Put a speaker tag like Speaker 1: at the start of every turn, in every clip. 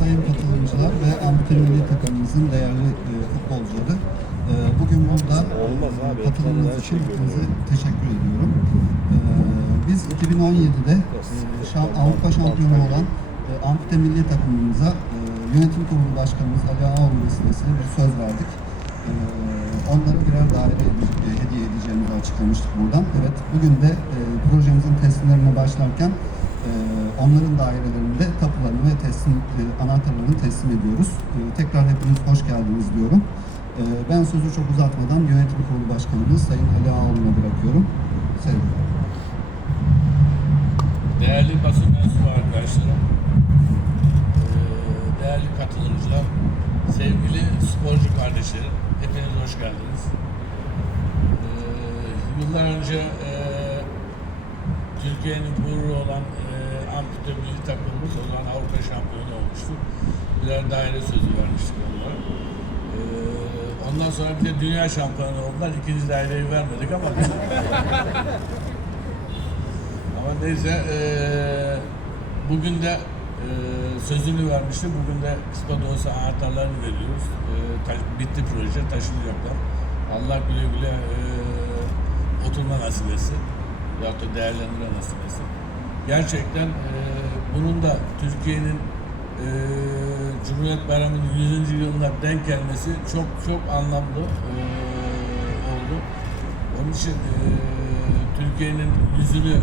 Speaker 1: sayın katılımcılar ve Milli Takımımızın değerli e, futbolcuları. E, bugün burada
Speaker 2: abi,
Speaker 1: katılımınız için
Speaker 2: çekiyorum.
Speaker 1: hepinize teşekkür ediyorum. E, biz 2017'de e, şam- Avrupa şampiyonu olan e, Ampute Milli Takımımıza e, yönetim kurulu başkanımız Ali Ağoğlu vesilesiyle bir söz verdik. E, onlara birer daire ede- e, hediye edeceğimizi açıklamıştık buradan. Evet, bugün de e, projemizin teslimlerine başlarken e, onların dairelerinde e, anahtarlarını teslim ediyoruz. E, tekrar hepiniz hoş geldiniz diyorum. E, ben sözü çok uzatmadan yönetim kurulu başkanımız Sayın Ali Ağoğlu'na bırakıyorum. Sevgiler.
Speaker 3: Değerli basın mensubu arkadaşlarım, eee, değerli katılımcılar, sevgili sporcu kardeşlerim, hepiniz hoş geldiniz. Yıllar önce Türkiye'nin gururu olan ampute milli takımımız o zaman Avrupa şampiyonu olmuştu. Birer daire sözü vermiştik onlara. Eee, Ondan sonra bir de dünya şampiyonu oldular. İkinci daireyi vermedik ama ama neyse eee, bugün de eee, sözünü vermişti. Bugün de kısmet olsa anahtarlarını veriyoruz. Eee, ta- bitti proje, taşınacaklar. Allah güle güle eee, oturma nasip etsin. Veyahut da değerlendirme nasip etsin. Gerçekten eee, bunun da Türkiye'nin eee Cumhuriyet Bayramı'nın 100. yılına denk gelmesi çok çok anlamlı eee, oldu. Onun için eee, Türkiye'nin yüzünü eee,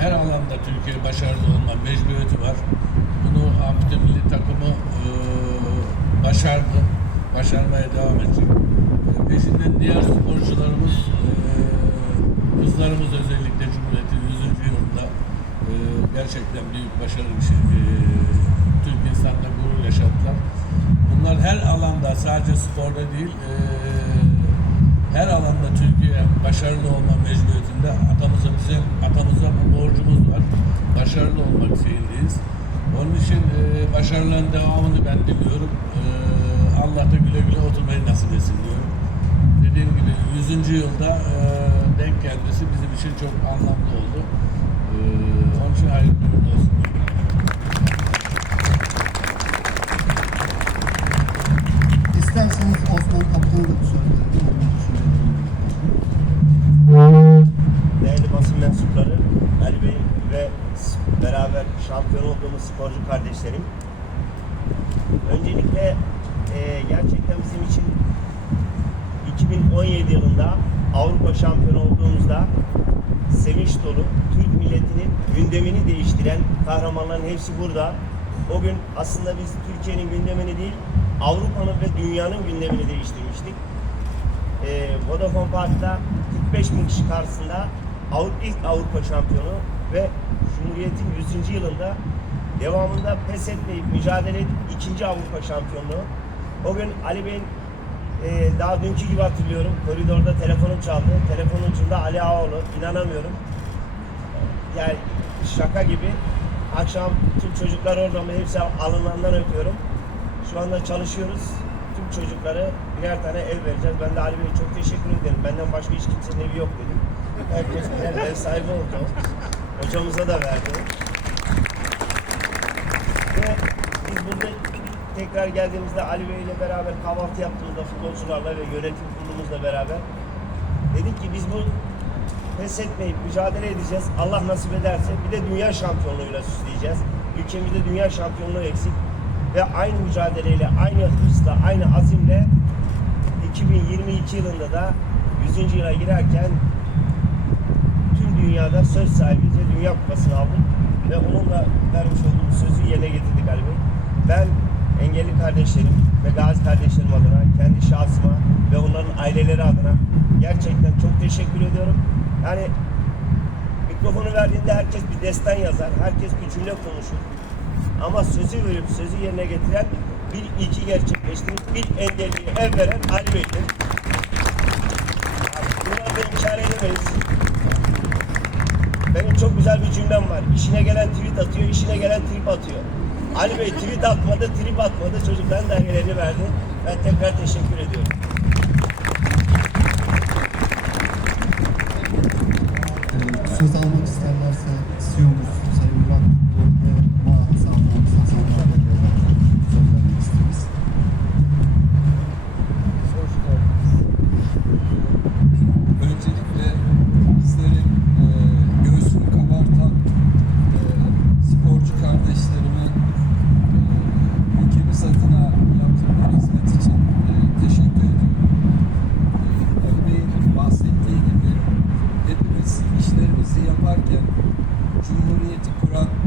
Speaker 3: her alanda Türkiye başarılı olma mecburiyeti var. Bunu Ampute Milli Takımı eee, başardı. Başarmaya devam edecek. Eee, peşinden diğer sporcularımız, eee, kızlarımız özellikle Cumhuriyet'in 100. yılında eee, gerçekten büyük başarı bir şey. Eee, Türk insanla gurur yaşattılar. Bunlar her alanda sadece sporda değil eee, her alanda Türkiye başarılı olma mecburiyetinde atamıza bize atamıza bu borcumuz var. Başarılı olmak şeyindeyiz. Onun için e, başarıların devamını ben diliyorum. E, Allah da güle güle oturmayı nasip etsin diyorum. Dediğim gibi 100. yılda e, denk gelmesi bizim için çok anlamlı oldu. E,
Speaker 2: Değerli basın mensupları, Ali Bey ve beraber şampiyon olduğumuz sporcu kardeşlerim. Öncelikle e, gerçekten bizim için 2017 yılında Avrupa şampiyonu olduğumuzda sevinç dolu Türk milletinin gündemini değiştiren kahramanların hepsi burada. O gün aslında biz Türkiye'nin gündemini değil, Avrupa'nın ve dünyanın gündemini değiştirmiştik e, Vodafone Park'ta 45 bin kişi karşısında Avrupa, ilk Avrupa şampiyonu ve Cumhuriyet'in 100. yılında devamında pes etmeyip mücadele edip ikinci Avrupa şampiyonluğu. O gün Ali Bey'in e, daha dünkü gibi hatırlıyorum. Koridorda telefonum çaldı. Telefonun ucunda Ali Ağoğlu. İnanamıyorum. Yani şaka gibi. Akşam tüm çocuklar orada mı hepsi alınlarından öpüyorum. Şu anda çalışıyoruz. Tüm çocuklara birer tane ev vereceğiz. Ben de Ali Bey'e çok teşekkür ederim. Benden başka hiç kimsenin evi yok dedim. Herkes birer ev sahibi oldu. Hocamıza da verdi. Ve biz burada tekrar geldiğimizde Ali Bey ile beraber kahvaltı yaptığımızda futbolcularla ve yönetim kurulumuzla beraber dedik ki biz bu pes etmeyip mücadele edeceğiz. Allah nasip ederse bir de dünya şampiyonluğuyla süsleyeceğiz. Ülkemizde dünya şampiyonluğu eksik ve aynı mücadeleyle, aynı hırsla, aynı azimle 2022 yılında da 100. yıla girerken tüm dünyada söz sahibiyiz Dünya Kupası'nı aldık. Ve onunla vermiş olduğumuz sözü yerine getirdik Ali Bey. Ben engelli kardeşlerim ve gazi kardeşlerim adına, kendi şahsıma ve onların aileleri adına gerçekten çok teşekkür ediyorum. Yani mikrofonu verdiğinde herkes bir destan yazar, herkes bir cümle konuşur. Ama sözü verip sözü yerine getiren bir ilki gerçekleştirip bir engelliye ev veren Ali Bey'dir. Bunlardan inkar edemeyiz. Benim çok güzel bir cümlem var. İşine gelen tweet atıyor, işine gelen trip atıyor. Ali Bey tweet atmadı, trip atmadı. Çocukların dergilerini verdi. Ben tekrar teşekkür ediyorum.
Speaker 1: 그런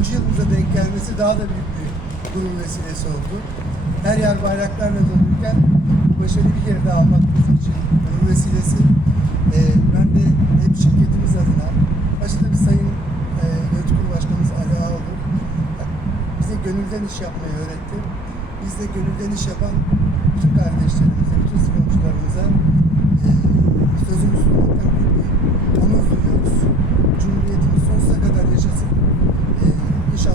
Speaker 1: 100. yılımıza denk gelmesi daha da büyük bir gurur vesilesi oldu. Her yer bayraklarla doluyken bu başarıyı bir kere daha almak bizim için gurur vesilesi. E, ben de hep şirketimiz adına, başta bir sayın e, yönetim kurulu başkanımız Ali Ağoğlu bize gönülden iş yapmayı öğretti. Biz de gönülden iş yapan bütün kardeşlerimize, bütün sporcularımıza e, sözümüz sunmaktan büyük bir duyuyoruz. Cumhuriyetimiz sonsuza kadar yaşasın. E,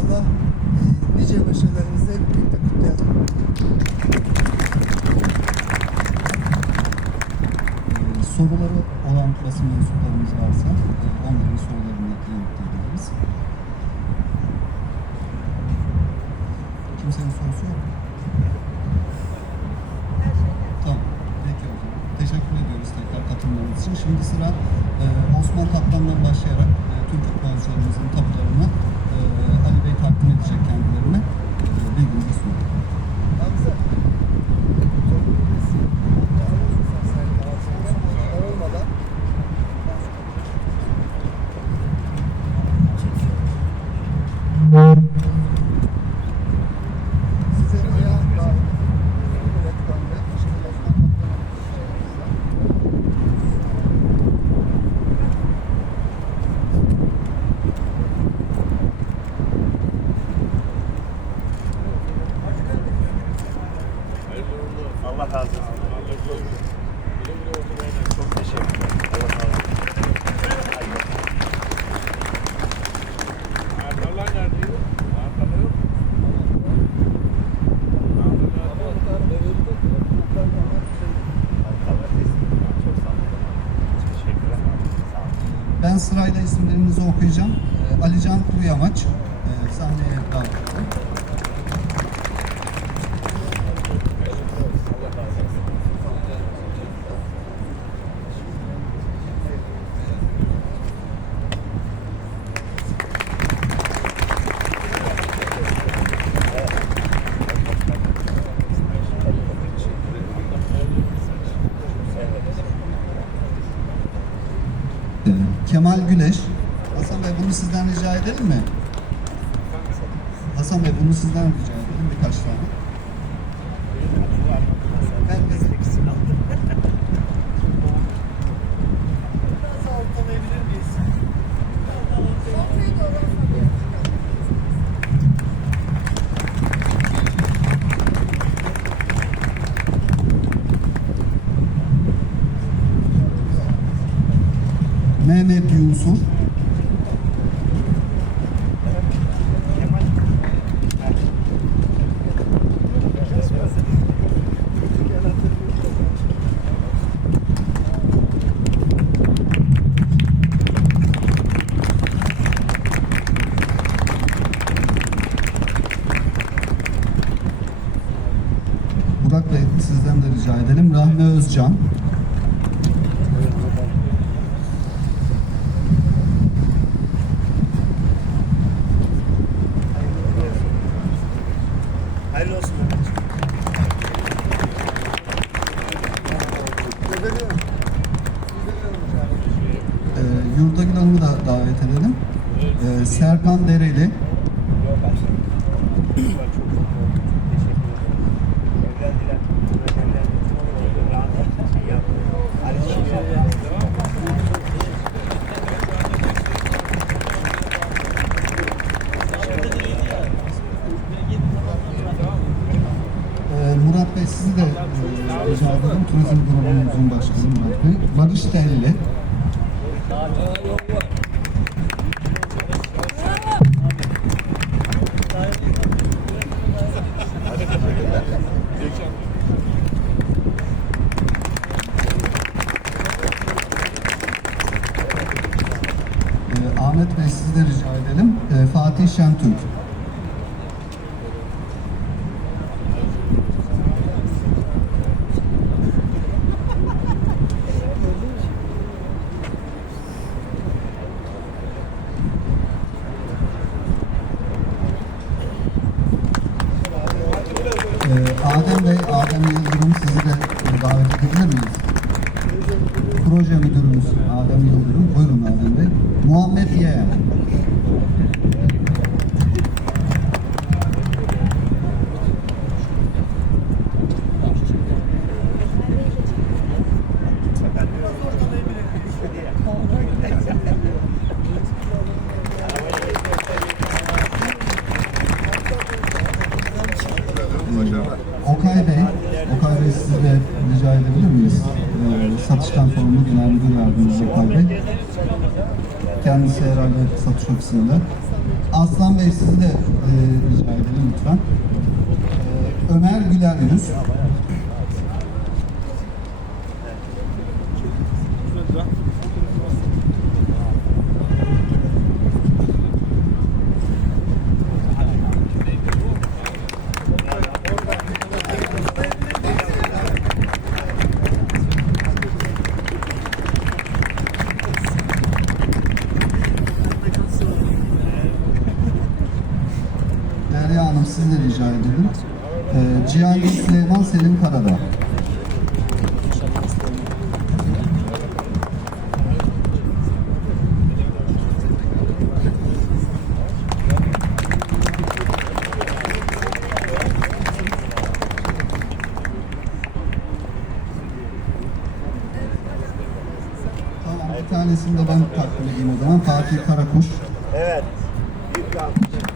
Speaker 1: inşallah e, nice başarılarınızı hep birlikte kutlayalım.
Speaker 4: Ee, soruları olan basın mensuplarımız varsa e, onların sorularını yanıtlayabiliriz. Kimsenin sorusu yok. mu? Teşekkür ediyoruz tekrar katılmanız için. Şimdi sıra e, Osman Kaptan'dan başlayarak e, tüm futbolcularımızın tabularını e, Ali Bey takdim edecek kendilerine. E, bilginizi sunuyorum.
Speaker 1: Hamza. Olmadan size bayağı davet Şimdi Osman Kaptan'ın
Speaker 2: Allah razı olsun. Çok teşekkürler. Allah razı olsun.
Speaker 3: Anahtarlar neredeydi? Anahtarlar yok.
Speaker 2: Allah teslim. Çok sağ olun. Teşekkürler. Sağ olun.
Speaker 4: Ben sırayla isimlerinizi okuyacağım. Ee, Alican Kuruyamaç, e, sahneye davet ediyorum. Ee, Kemal Güleş. Hasan Bey bunu sizden rica edelim mi? Hasan Bey bunu sizden rica edelim birkaç tane.
Speaker 2: Ben de ikisini aldım.
Speaker 4: Mehmet Yusuf.
Speaker 2: Hayırlı olsun.
Speaker 4: Ee, Yurdagül Hanım'ı da davet edelim. Ee, Serkan Dereli.
Speaker 2: Yok başkanım. Çok çok teşekkür ederim. Evlendiler. Evlendiler. Rahat şey yaptı. Ali Şükür.
Speaker 4: Ee, Murat Bey sizi de e, rica edelim. Turizm grubumuzun başkanı Bey. Barış Telli. Ahmet Bey sizi de rica edelim. Ee, Fatih Şentürk. Ee, Adem Bey, Adem Yıldırım sizi de e, davet edebilir miyiz? Proje müdürümüz Adem Yıldırım. Buyurun Adem Bey. Muhammed Yeğen. Okay Bey, Okay Bey sizi de rica edebilir miyiz? Ee, satıştan sorumlu genel müdür yardımcısı Okay Bey. Kendisi herhalde satış ofisinde. Aslan Bey sizi de e, rica edelim lütfen. Ee, Ömer Güler Yüz. Hanım sizi de rica edelim. Ee, Cihangir Süleyman Selim Karadağ. Tanesini de ben takdim edeyim o zaman. Fatih Karakuş.
Speaker 2: Evet. Bir alkış.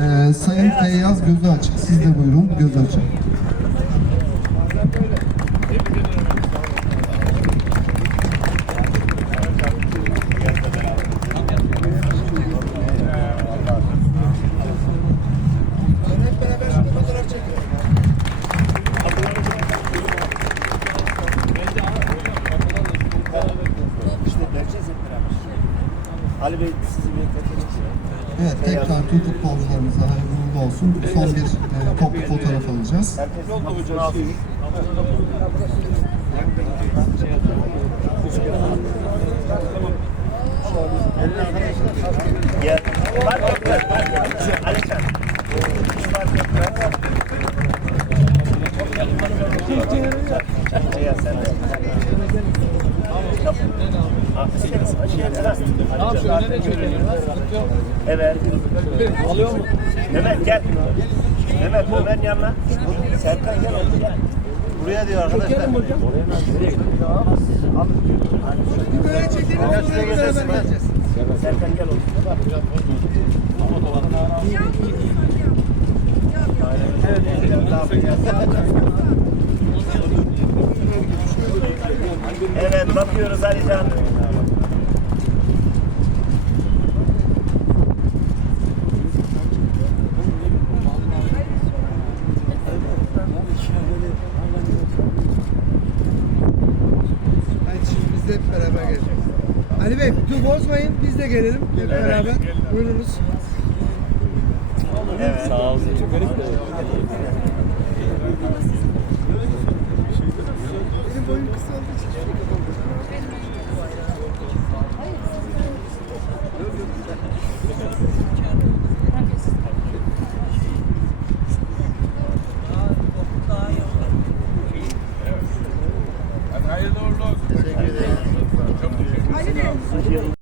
Speaker 4: Ee, Sayın Feyyaz gözü açık. Siz de buyurun göz açık. Tüm futbolcularımıza hayırlı uğurlu olsun. Son bir e, toplu fotoğraf alacağız.
Speaker 2: Gel. Fark etmez, fark etmez. Ah, şey.
Speaker 1: Tamam şöyle de şöyle. Sıkıntı yok.
Speaker 2: Evet.
Speaker 1: Alıyor mu?
Speaker 2: Mehmet gel. Mehmet Ömer'in yanına. Serkan gel oğlum gel. Buraya diyor arkadaşlar.
Speaker 1: Çekelim hocam.
Speaker 2: Böyle çekelim. Ya şuraya getirsinler. Serkan gel oğlum. Evet Evet bakıyoruz Alican. hep beraber geleceğiz.
Speaker 1: Ali Bey, dur biz de gelelim hep beraber. Buyurunuz.
Speaker 2: Evet,
Speaker 5: sağ olun. Çok garip boyum
Speaker 1: kısaldı. Hayırlı uğurlu olsun. Teşekkür ederim. Çok teşekkür ederim.